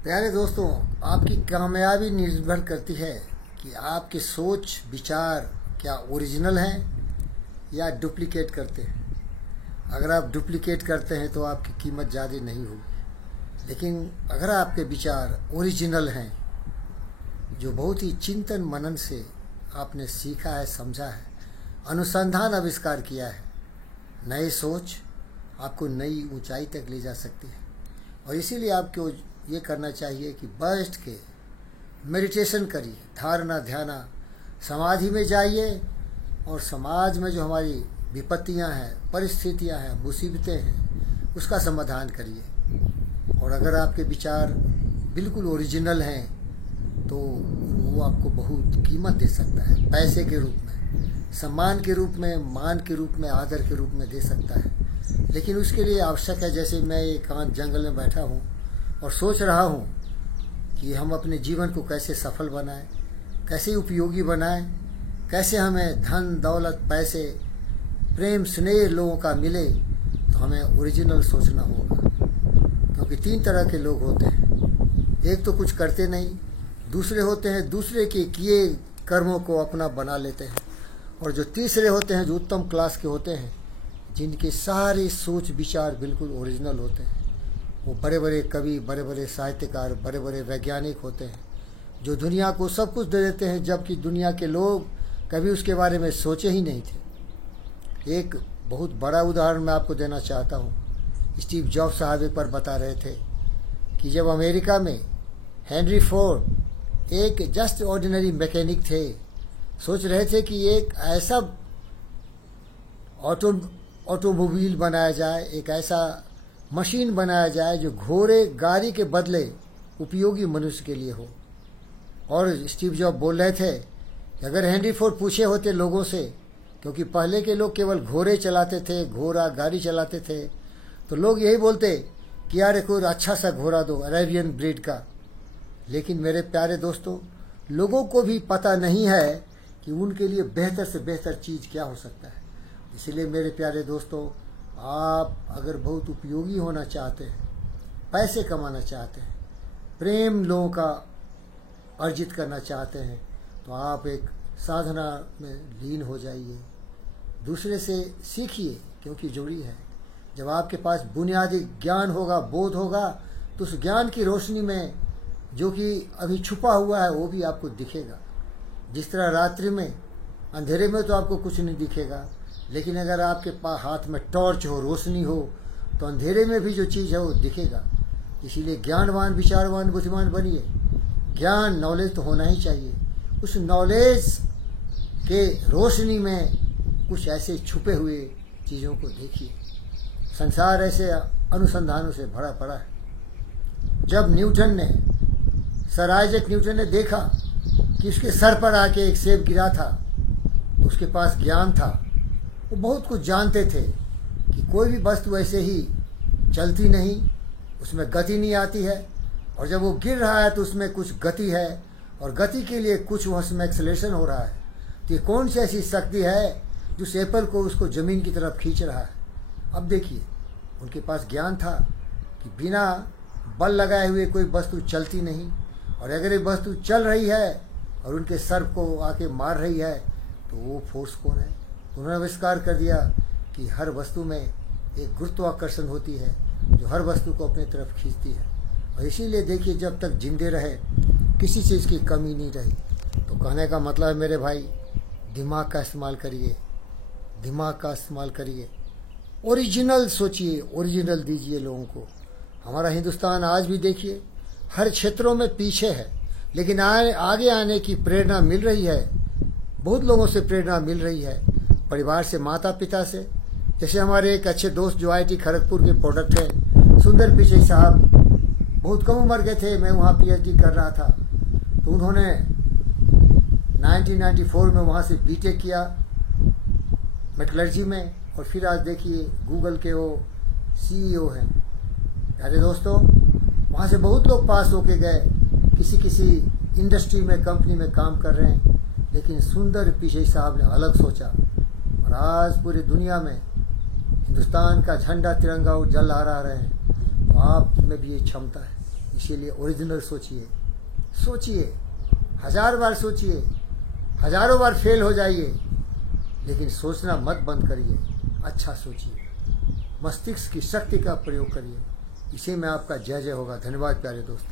प्यारे दोस्तों, आपकी कामयाबी निर्भर करती है कि आपकी सोच विचार क्या ओरिजिनल हैं या डुप्लीकेट करते हैं। अगर आप डुप्लीकेट करते हैं तो आपकी कीमत ज़्यादा नहीं होगी, लेकिन अगर आपके विचार ओरिजिनल हैं, जो बहुत ही चिंतन मनन से आपने सीखा है, समझा है, अनुसंधान आविष्कार किया है, नई सोच आपको नई ऊंचाई तक ले जा सकती है। और इसीलिए आपको ये करना चाहिए कि बैठ के मेडिटेशन करिए, धारणा ध्याना, समाधि में जाइए और समाज में जो हमारी विपत्तियां हैं, परिस्थितियां हैं, मुसीबतें हैं, उसका समाधान करिए। और अगर आपके विचार बिल्कुल ओरिजिनल हैं तो वो आपको बहुत कीमत दे सकता है, पैसे के रूप में, सम्मान के रूप में, मान के रूप में, आदर के रूप में दे सकता है। लेकिन उसके लिए आवश्यक है, जैसे मैं एकांत जंगल में बैठा हूँ और सोच रहा हूँ कि हम अपने जीवन को कैसे सफल बनाएं, कैसे उपयोगी बनाएं, कैसे हमें धन दौलत पैसे प्रेम स्नेह लोगों का मिले, तो हमें ओरिजिनल सोचना होगा। क्योंकि तीन तरह के लोग होते हैं, एक तो कुछ करते नहीं, दूसरे होते हैं दूसरे के किए कर्मों को अपना बना लेते हैं, और जो तीसरे होते हैं जो उत्तम क्लास के होते हैं, जिनके सारे सोच विचार बिल्कुल ओरिजिनल होते हैं। वो बड़े बड़े कवि, बड़े बड़े साहित्यकार, बड़े बड़े वैज्ञानिक होते हैं, जो दुनिया को सब कुछ दे देते हैं, जबकि दुनिया के लोग कभी उसके बारे में सोचे ही नहीं थे। एक बहुत बड़ा उदाहरण मैं आपको देना चाहता हूँ। स्टीव जॉब्स साहब एक पर बता रहे थे कि जब अमेरिका में हेनरी फोर्ड एक जस्ट ऑर्डिनरी मैकेनिक थे, सोच रहे थे कि एक ऐसा ऑटोमोबाइल बनाया जाए, एक ऐसा मशीन बनाया जाए जो घोड़े गाड़ी के बदले उपयोगी मनुष्य के लिए हो। और स्टीव जॉब बोल रहे थे कि अगर हेनरी फोर्ड पूछे होते लोगों से, क्योंकि पहले के लोग केवल घोड़े चलाते थे, घोड़ा गाड़ी चलाते थे, तो लोग यही बोलते कि यार कोई अच्छा सा घोड़ा दो, अरेबियन ब्रीड का। लेकिन मेरे प्यारे दोस्तों, लोगों को भी पता नहीं है कि उनके लिए बेहतर से बेहतर चीज़ क्या हो सकता है। इसलिए मेरे प्यारे दोस्तों, आप अगर बहुत उपयोगी होना चाहते हैं, पैसे कमाना चाहते हैं, प्रेम लोगों का अर्जित करना चाहते हैं, तो आप एक साधना में लीन हो जाइए, दूसरे से सीखिए, क्योंकि जरूरी है। जब आपके पास बुनियादी ज्ञान होगा, बोध होगा, तो उस ज्ञान की रोशनी में जो कि अभी छुपा हुआ है वो भी आपको दिखेगा। जिस तरह रात्रि में अंधेरे में तो आपको कुछ नहीं दिखेगा, लेकिन अगर आपके पास हाथ में टॉर्च हो, रोशनी हो, तो अंधेरे में भी जो चीज़ है वो दिखेगा। इसीलिए ज्ञानवान, विचारवान, बुद्धिमान बनिए। ज्ञान, नॉलेज तो होना ही चाहिए। उस नॉलेज के रोशनी में कुछ ऐसे छुपे हुए चीज़ों को देखिए। संसार ऐसे अनुसंधानों से भरा पड़ा है। जब सर आइजैक न्यूटन ने देखा कि उसके सर पर आके एक सेब गिरा था, तो उसके पास ज्ञान था, वो बहुत कुछ जानते थे कि कोई भी वस्तु ऐसे ही चलती नहीं, उसमें गति नहीं आती है, और जब वो गिर रहा है तो उसमें कुछ गति है, और गति के लिए कुछ उसमें एक्सेलरेशन हो रहा है। तो ये कौन सी ऐसी शक्ति है जो उस एप्पल को उसको ज़मीन की तरफ खींच रहा है। अब देखिए, उनके पास ज्ञान था कि बिना बल लगाए हुए कोई वस्तु चलती नहीं, और अगर एक वस्तु चल रही है और उनके सर को आके मार रही है, तो वो फोर्स कौन है। उन्होंने आविष्कार कर दिया कि हर वस्तु में एक गुरुत्वाकर्षण होती है जो हर वस्तु को अपनी तरफ खींचती है। और इसीलिए देखिए, जब तक जिंदे रहे किसी चीज़ की कमी नहीं रही। तो कहने का मतलब है मेरे भाई, दिमाग का इस्तेमाल करिए, दिमाग का इस्तेमाल करिए, ओरिजिनल सोचिए, ओरिजिनल दीजिए लोगों को। हमारा हिंदुस्तान आज भी देखिए हर क्षेत्रों में पीछे है, लेकिन आगे आने की प्रेरणा मिल रही है। बहुत लोगों से प्रेरणा मिल रही है, परिवार से, माता पिता से। जैसे हमारे एक अच्छे दोस्त जो IIT खड़गपुर के प्रोडक्ट हैं, सुंदर पिचई साहब, बहुत कम उम्र के थे, मैं वहाँ PhD कर रहा था, तो उन्होंने 1994 में वहाँ से BTech किया मेटलर्जी में, और फिर आज देखिए गूगल के वो CEO हैं। प्यारे दोस्तों, वहाँ से बहुत लोग पास होके गए, किसी इंडस्ट्री में, कंपनी में काम कर रहे हैं, लेकिन सुंदर पिचई साहब ने अलग सोचा, और आज पूरी दुनिया में हिंदुस्तान का झंडा तिरंगा जल लहरा रहे हैं। तो आप में भी ये क्षमता है। इसीलिए ओरिजिनल सोचिए, सोचिए, 1000 बार सोचिए, हजारों बार फेल हो जाइए, लेकिन सोचना मत बंद करिए। अच्छा सोचिए, मस्तिष्क की शक्ति का प्रयोग करिए। इसी में आपका जय जय होगा। धन्यवाद प्यारे दोस्त।